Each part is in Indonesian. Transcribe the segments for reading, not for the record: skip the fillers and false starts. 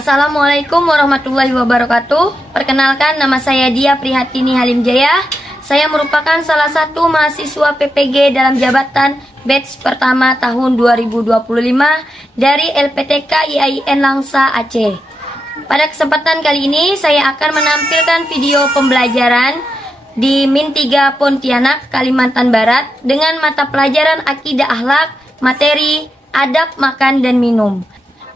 Assalamualaikum warahmatullahi wabarakatuh. Perkenalkan, nama saya Dia Prihatini Halim Jaya. Saya merupakan salah satu mahasiswa PPG dalam jabatan batch pertama tahun 2025 dari LPTK IAIN Langsa Aceh. Pada kesempatan kali ini saya akan menampilkan video pembelajaran di Min 3 Pontianak, Kalimantan Barat dengan mata pelajaran Akidah Akhlak, materi Adab Makan dan Minum.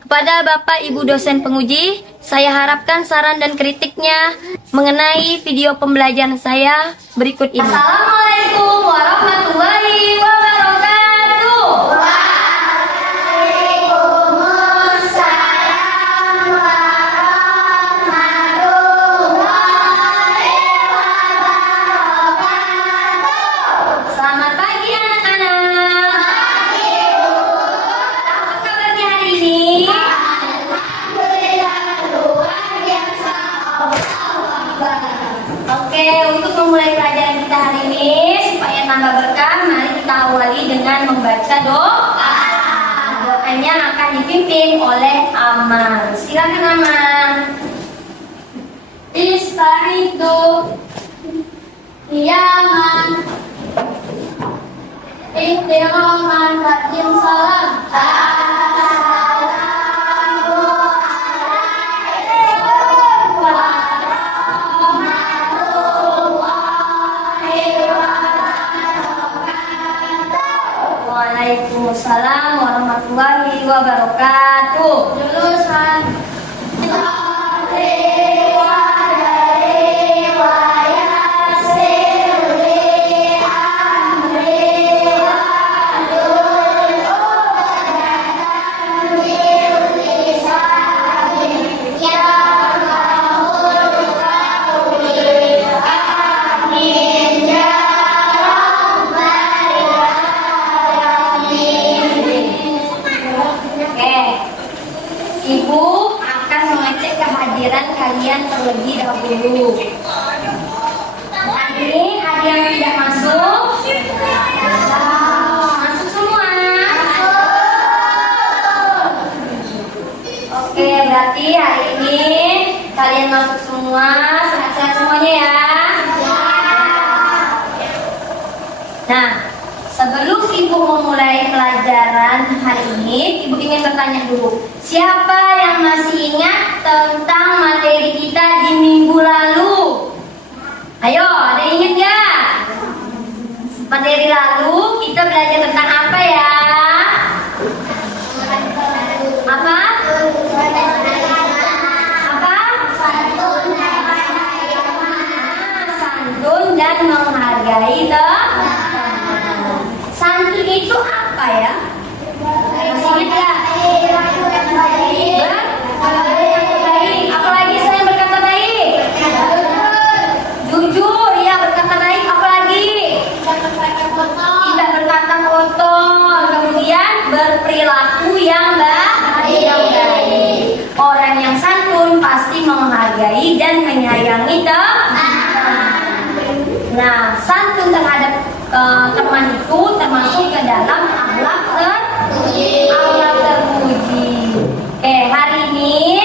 Kepada Bapak Ibu dosen penguji, saya harapkan saran dan kritiknya mengenai video pembelajaran saya berikut ini. Assalamualaikum warahmatullahi wabarakatuh. Waalaikumsalam warahmatullahi wabarakatuh. Selamat pagi anak-anak. Apa kabarnya hari ini? Oke, untuk memulai pelajaran kita hari ini supaya tambah berkah, mari kita awali dengan membaca doa. Doanya akan dipimpin oleh Amal. Silakan Amal. Istaizu Iyaman Ikhtiroman Fatim Salam. Waalaikumsalam warahmatullahi wabarakatuh. Lulusan Ibu akan mengecek kehadiran kalian terlebih dahulu. Ini ada yang tidak masuk? Masuk semua? Oke, berarti hari ini kalian masuk semua, sehat-sehat semuanya ya. Nah, sebelum Ibu memulai pelajaran hari ini, Ibu ingin bertanya dulu. Siapa yang masih ingat tentang materi kita di minggu lalu? Ayo, ada yang ingat nggak? Materi lalu kita belajar tentang apa ya? Apa? Apa? Santun dan menghargai teman. Santun itu apa ya? Masih ingat nggak? Baik. Apalagi saya berkata baik? Jujur, ya berkata baik. Apalagi? Tidak berkata kotor. Kemudian berperilaku yang baik. Orang yang santun pasti menghargai dan menyayangi teman. Nah, santun terhadap teman itu termasuk ke dalam akhlak terpuji. Oke, hari ini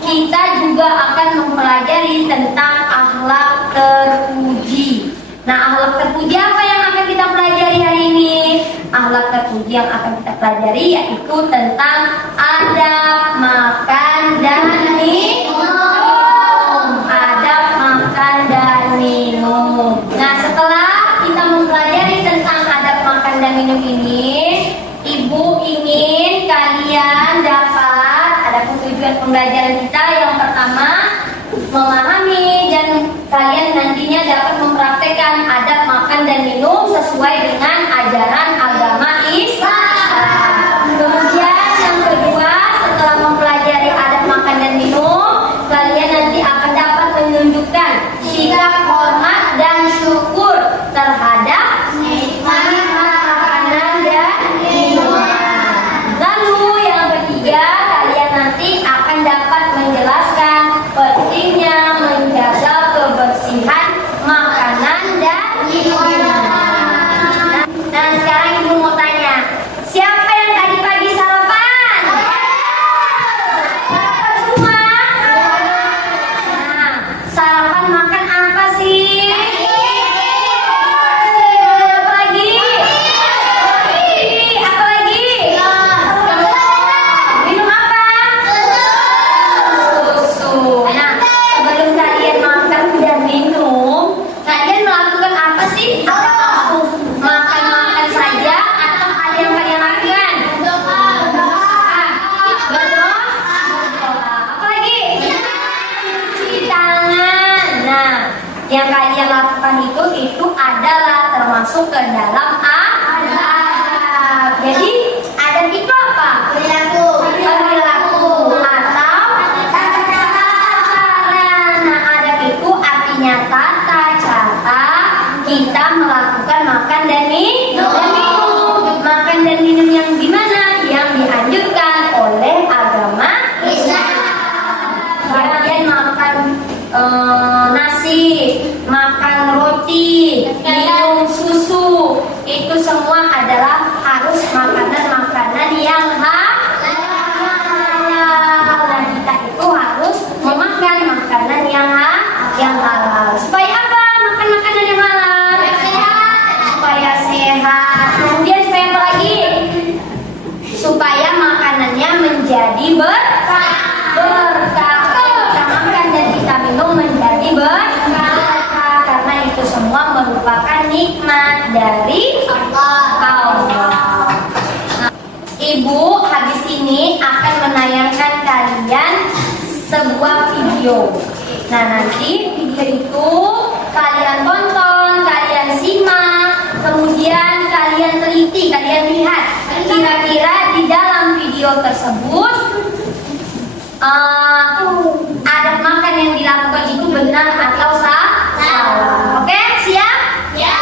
kita juga akan mempelajari tentang akhlak terpuji. Nah, akhlak terpuji apa yang akan kita pelajari hari ini? Akhlak terpuji yang akan kita pelajari yaitu tentang adab makan dan minum. Adab makan dan minum. Nah, setelah kita mempelajari tentang adab makan dan minum ini, Ibu ingin kalian dapat, ada tujuan pembelajaran kita yang pertama, memahami dan kalian nantinya dapat mempraktekkan adab makan dan minum sesuai dengan ajaran agama Islam. Kemudian yang kedua, setelah mempelajari adab makan dan minum, kalian nanti akan dapat menunjukkan sikap hormat dan syukur terhadap makanan dan minuman. Lalu yang ketiga, kalian nanti akan dapat menjelaskan pentingnya menjaga kebersihan makanan dan minuman. Nah, sekarang kalian lakukan itu adalah termasuk ke dalam adab. Jadi adab itu apa? Perilaku atau tata cara. Nah, adab itu artinya tata cara kita melakukan makan dan minum. Makan dan minum yang gimana? Yang dianjurkan oleh agama Islam. Kalian makan nasi, makan roti, minum susu, itu semua adalah harus makanan-makanan yang halal. Nah, kita itu harus memakan makanan yang halal. Supaya apa? Makan makanan yang halal. Supaya sehat. Kemudian supaya apa lagi? Supaya makanannya menjadi berkah. Kita makan dan kita minum menjadi berkah, karena itu semua merupakan nikmat dari Allah. Ibu habis ini akan menayangkan kalian sebuah video. Nah, nanti video itu kalian tonton, kalian simak, kemudian kalian teliti, kalian lihat kira-kira di dalam video tersebut adab makan yang dilakukan itu benar atau salah. Oke, siap? Ya.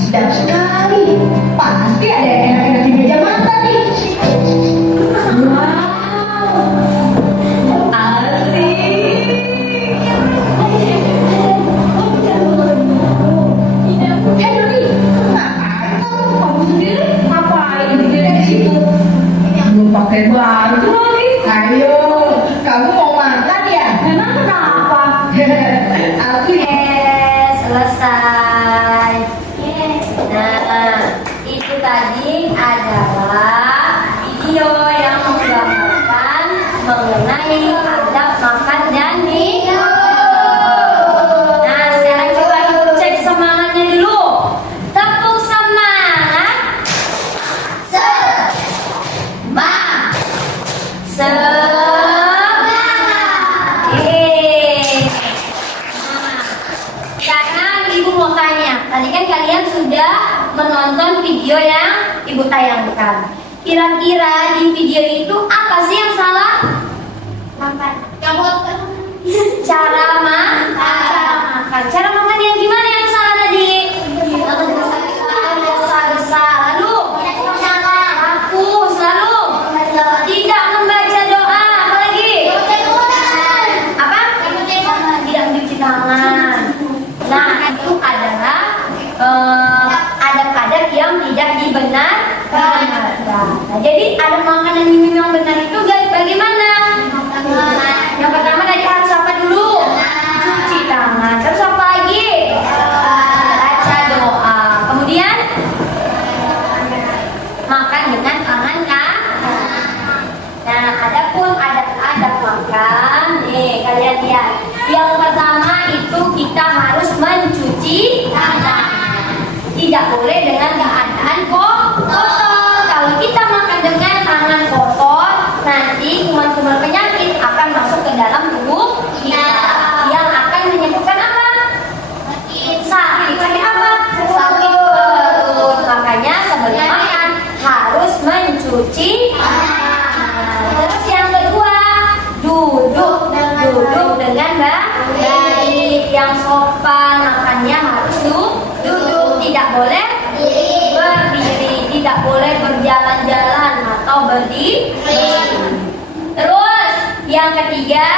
Sedap sekali. Pasti ada yang enak-enak di meja makan nih. Pakai baju lagi. Ayo, kamu mau makan ya? Memang kenapa? Aku Selesai. Nah, itu tadi adalah video yang menggambarkan mengenai adab makan dan minum. Nah, sekarang coba ibu cek semangatnya dulu. Tepuk semangat. Sekarang ibu mau tanya, tadi kan kalian sudah menonton video yang ibu tayangkan. Kira-kira di video itu apa sih yang salah? Cara makan. Cara makan yang gimana yang salah tadi? Gesa-gesa. Lalu rakus. Lalu tidak membaca doa. Apa lagi? Apa? Tidak mencuci tangan. Nah, itu adalah adab-adab yang tidak dibenarkan. Nah, jadi adab makanan minum yang benar itu bagaimana? Yang pertama tadi harus apa dulu? Cuci tangan. Terus apa lagi? Baca doa. Kemudian makan dengan tangan kan? Nah, adapun adab makan, nih kalian lihat. Yang pertama itu kita harus mencuci tangan. Tidak boleh dengan keadaan kotor. Kalau kita makan dengan tangan kotor, nanti kuman-kuman penyakit akan masuk ke dalam tubuh kita, yang akan menyebabkan apa? Sakit apa? Sakit perut. Makanya sebelum makan harus mencuci tangan. Terus yang kedua, duduk dengan baik, yang sopan. Makannya harus duduk, tidak boleh berdiri, tidak boleh berjalan-jalan atau berdiri. Terus yang ketiga,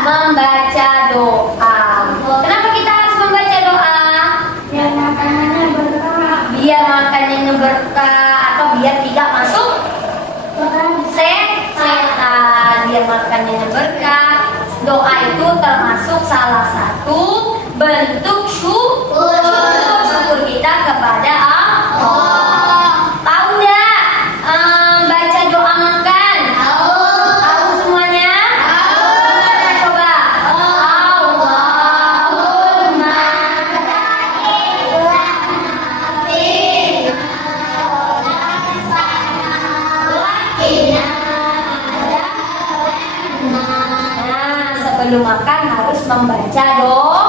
membaca doa. Kenapa kita harus membaca doa? Biar makanannya berkah. Biar makanannya berkah, atau biar tidak masuk setan. Biar makanannya berkah. Doa itu termasuk salah satu bentuk syukur kita kepada Allah. Tahu nggak baca doa makan? Tahu semuanya? Coba. makan harus membaca doa.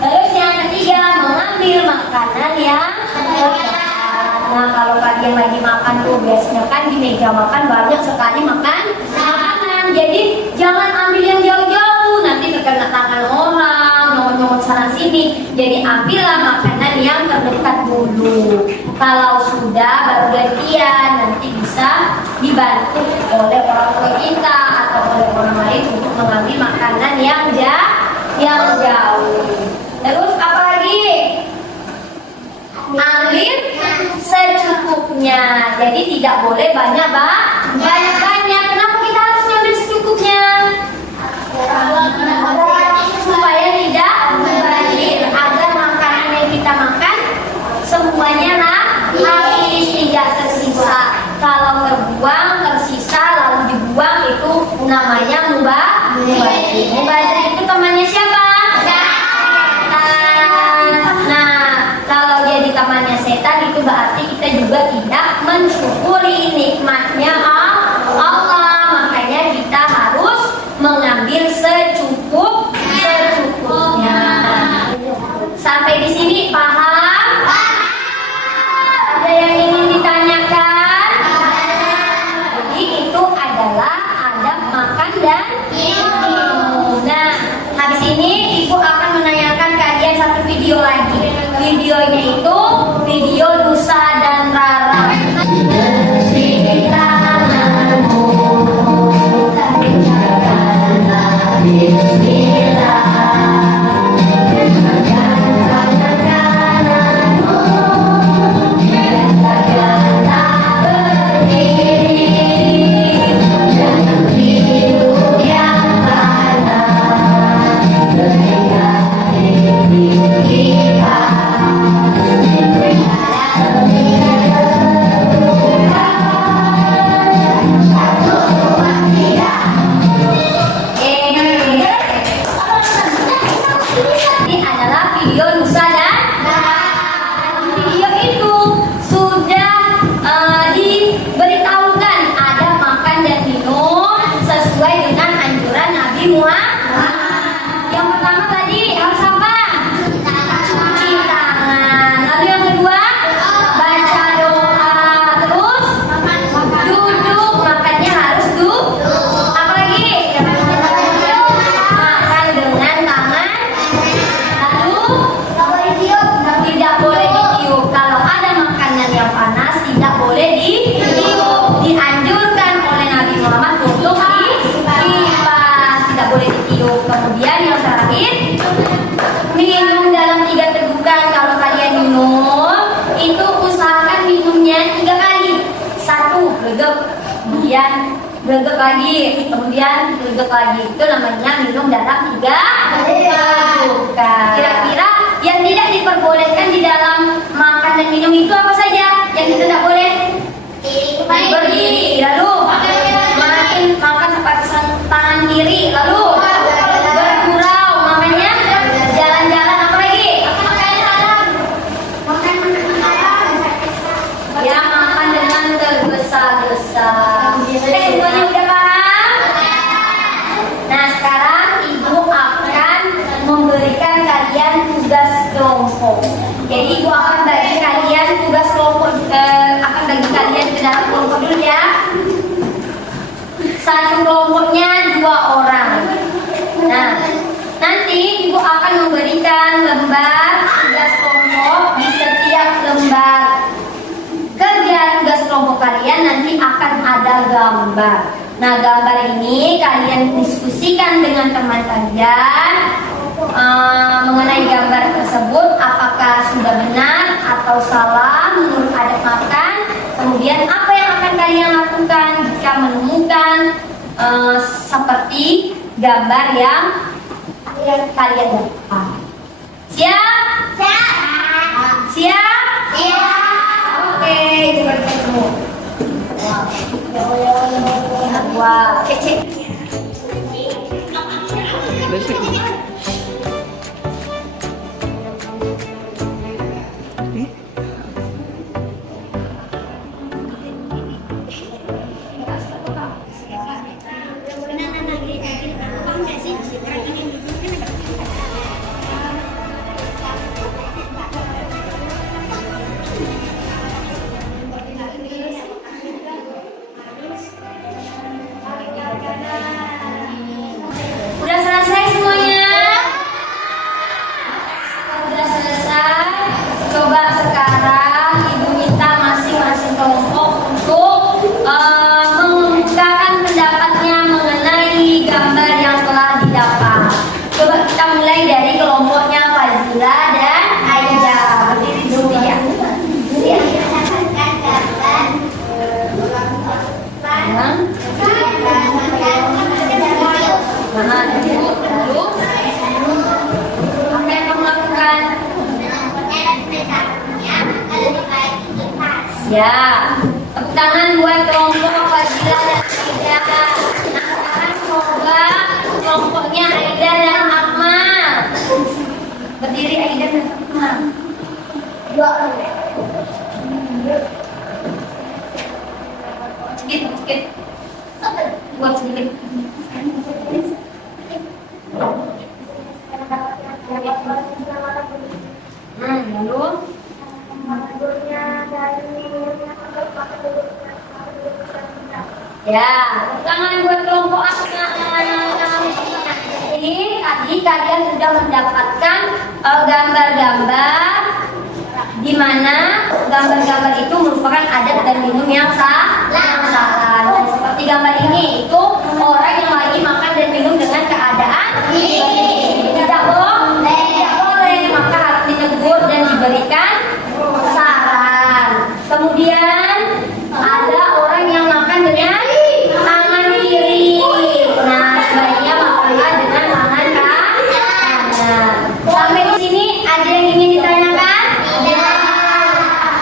Terus yang ketiga, mengambil makanan yang berkah. Nah, kalau kalian lagi makan tuh biasanya kan di meja makan banyak sekali makanan. Jadi jangan ambil yang jauh-jauh, nanti terkena tangan orang, nyomot-nyomot sana sini. Jadi ambillah makanan yang terdekat dulu. Kalau sudah baru gantian, nanti bisa dibantu oleh orang tua kita atau oleh orang lain untuk mengambil makanan yang jauh. Terus apa lagi? Ambil secukupnya. Jadi tidak boleh banyak-banyak. Kenapa kita harus ambil secukupnya? Supaya tidak mubazir, agar makanan yang kita makan semuanya habis, tidak tersisa. Kalau terbuang, tersisa lalu dibuang, itu namanya mubazir. Mubazir itu temannya siapa? Temannya setan, itu berarti kita juga tidak mensyukuri nikmatnya Allah. Makanya kita harus mengambil secukupnya. Sampai di sini paham? Ada yang ingin ditanyakan? Jadi itu adalah adab makan dan minum. Nah, habis ini ibu akan menanyakan kalian satu video lagi. Videonya itu video Nusa dan Rara. Kemudian yang terakhir, minum dalam 3 tegukan. Kalau kalian minum, itu usahakan minumnya 3 kali. 1, glegek, kemudian glegek lagi, kemudian glegek lagi. Itu namanya minum dalam 3 tegukan. Kira-kira yang tidak diperbolehkan di dalam makan dan minum itu apa saja? Yang kita tidak boleh? Berdiri, lalu makan sampai tangan kiri, lalu bergurau, makanya jalan-jalan, apa lagi? Ya, makan dengan tergesa-gesa. Semuanya udah paham? Nah, sekarang ibu akan memberikan kalian tugas kelompok. Jadi ibu akan bagi kalian tugas kelompok, akan bagi kalian ke dalam kelompok dulu ya. Satu kelompoknya 2 orang. Nah, nanti ibu akan memberikan lembar tugas kelompok. Di setiap lembar kerja tugas kelompok kalian nanti akan ada gambar. Nah, gambar ini kalian diskusikan dengan teman kalian mengenai gambar tersebut, apakah sudah benar atau salah menurut adab makan. Kemudian apa yang akan kalian lakukan jika menemukan seperti gambar yang kalian dapat? Siap? Siap? Oke, coba kita ketemu. Wah, cek. Ya, tepuk tangan buat kelompok Fadila dan Aida. Nah, sekarang semoga kelompoknya Aida dan Akmal. Berdiri Aida dan Akmal. Sedikit. Buat sedikit. Lalu ya, tangan buat kelompok Akmal. Ini tadi kalian sudah mendapatkan gambar-gambar di mana gambar-gambar itu merupakan adat dan minum yang salah. Dan seperti gambar ini itu orang yang lagi makan dan minum dengan keadaan tidak boleh, maka harus ditegur dan diberikan saran. Kemudian ada orang yang makan dengan tangan kiri. Nah, sebaiknya makanlah dengan tangan kanan. Sampai di sini ada yang ingin ditanyakan?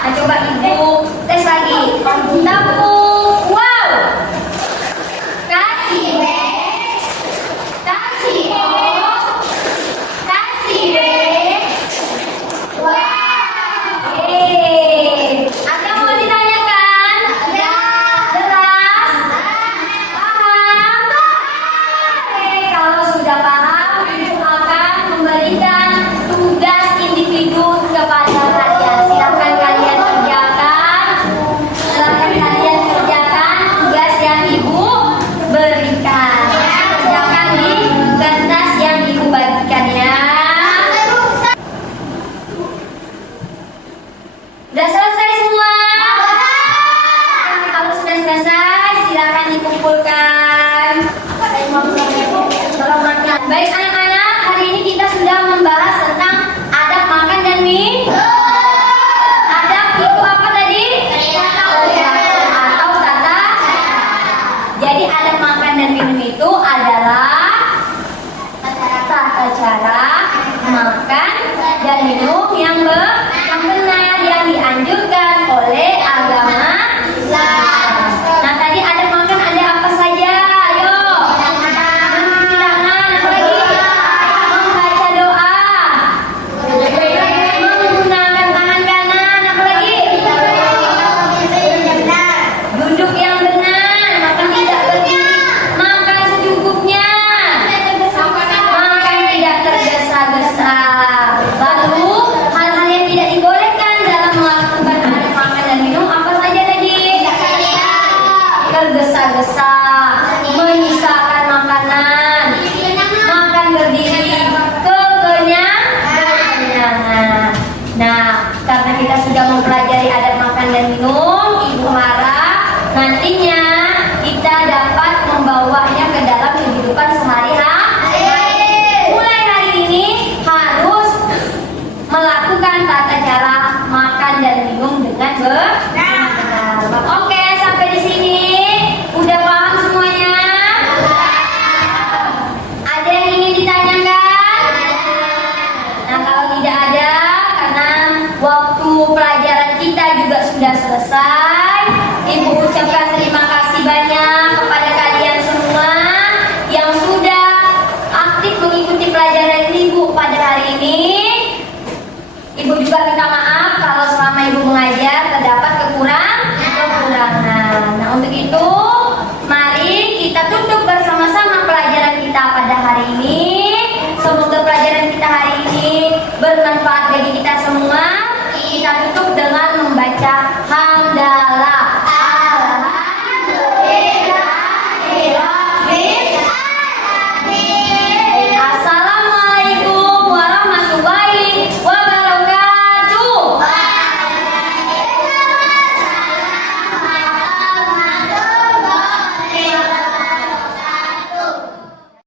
Nah, coba ibu tes lagi. Tepuk wow. Kasih B. Kasih O. Kasih B. Ada mau ditanyakan? Jelas? Paham? Kalau sudah paham, ibu akan memberikan tugas individu kepada kalian. Silakan kalian kerjakan tugas yang ibu berikan. Kerjakan di kertas yang ibu bagikan ya. Udah selesai semua? Kalau sudah selesai, silakan dikumpulkan. Baik anak-anak, hari ini kita sudah membahas tentang adab makan dan minum. Adab itu apa tadi? Atau tata. Jadi adab makan dan minum itu adalah tata cara makan dan minum yang benar, yang dianjurkan